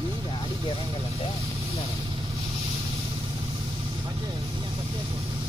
நீங்க அடிக்க இறங்கலண்ட இல்லை மற்ற இன்னும்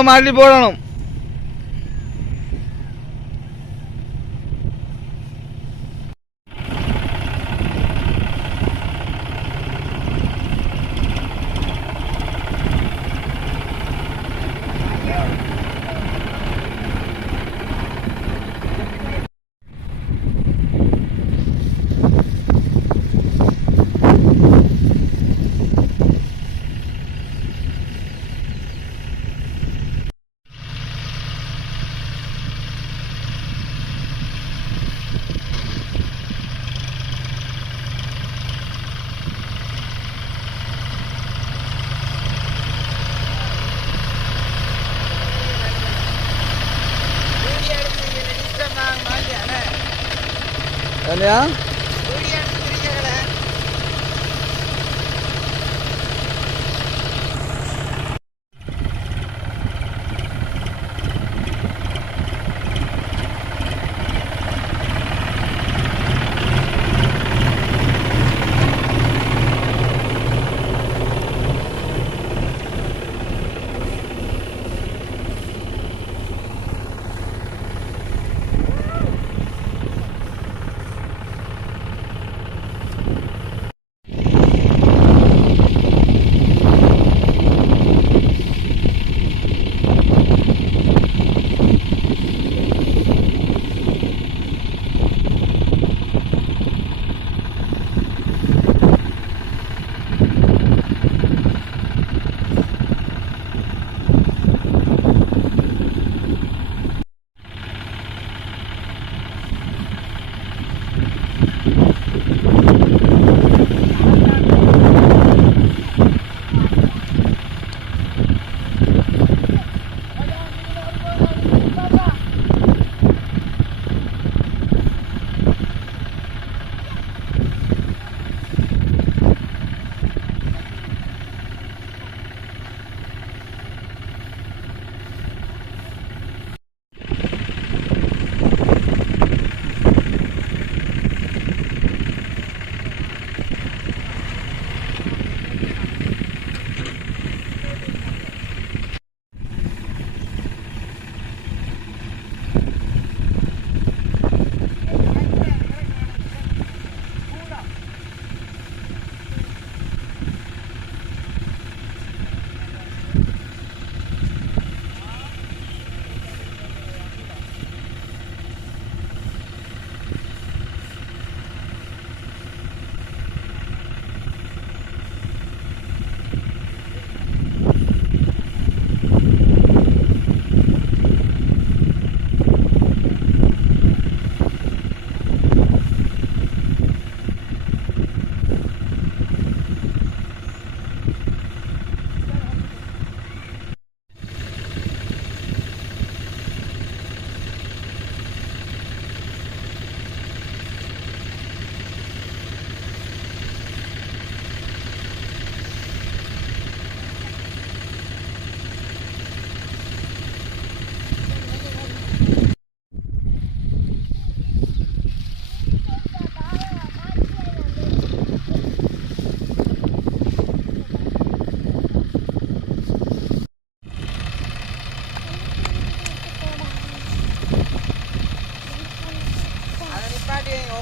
മാറ്റി പോടണം. Yeah?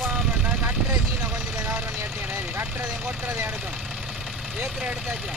வேகமா அள்ளி கட்டுற சீனை கொஞ்சம் கவர் பண்ணி எடுத்துக்கிறேன் கட்டுறதையும் கொட்டுறதையும் எடுக்கணும். ஏக்கிற எடுத்தாச்சு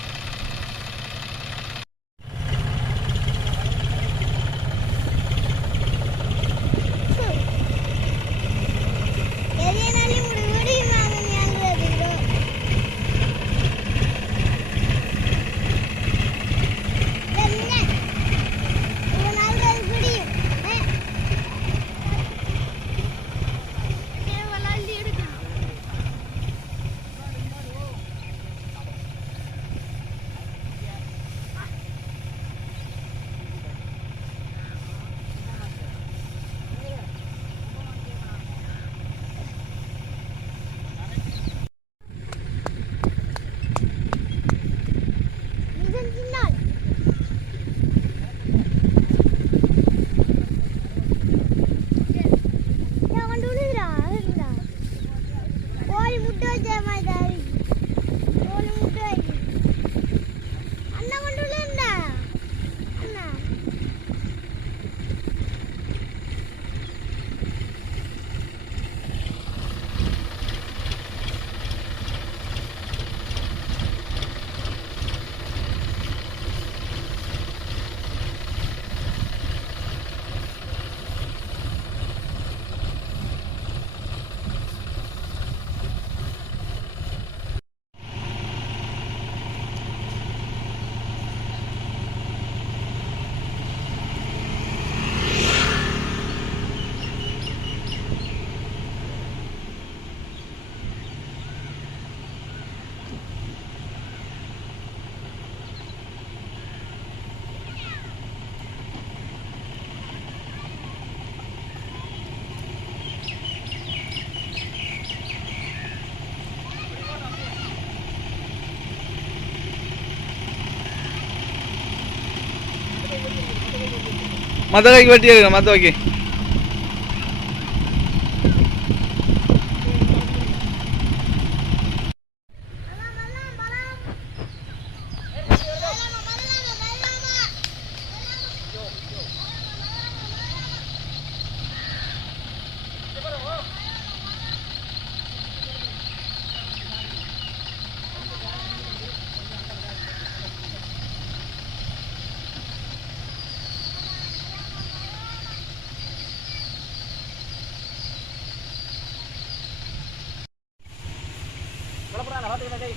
മത കൈ മത നോക്കി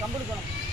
வைக்க கம்பெனி